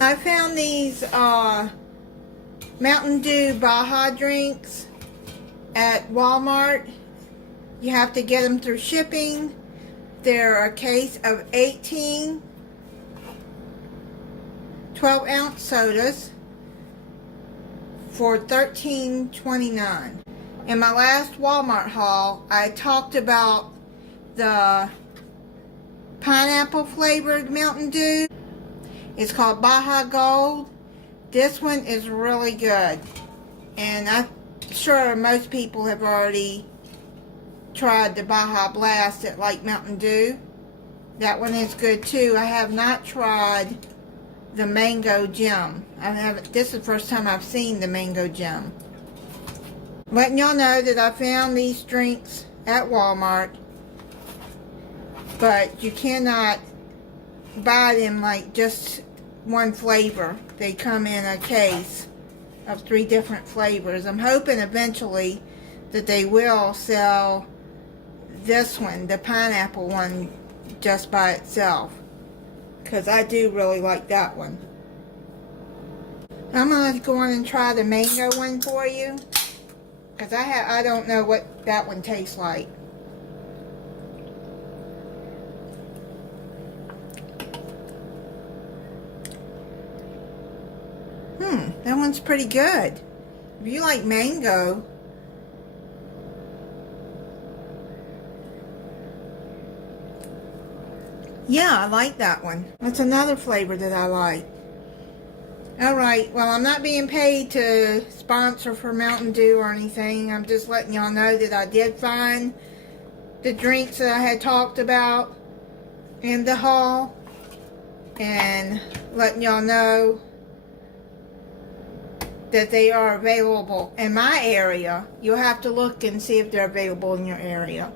I found these Mountain Dew Baja drinks at Walmart. You have to get them through shipping. They're a case of 18 12-ounce sodas for $13.29. In my last Walmart haul, I talked about the pineapple flavored Mountain Dew. It's called Baja Gold. This one is really good, and I'm sure most people have already tried the Baja Blast at like Mountain Dew. That one is good too. I have not tried the Mango Gem. This is the first time I've seen the Mango Gem. Letting y'all know that I found these drinks at Walmart, but you cannot buy them like just one flavor. They come in a case of 3 different flavors. I'm hoping eventually that they will sell this one, the pineapple one, just by itself, because I do really like that one. I'm going to go on and try the mango one for you, because I don't know what that one tastes like. That one's pretty good. If you like mango, yeah, I like that one. That's another flavor that I like. Alright, well, I'm not being paid to sponsor for Mountain Dew or anything. I'm just letting y'all know that I did find the drinks that I had talked about in the haul, and letting y'all know that they are available in my area. You'll have to look and see if they're available in your area.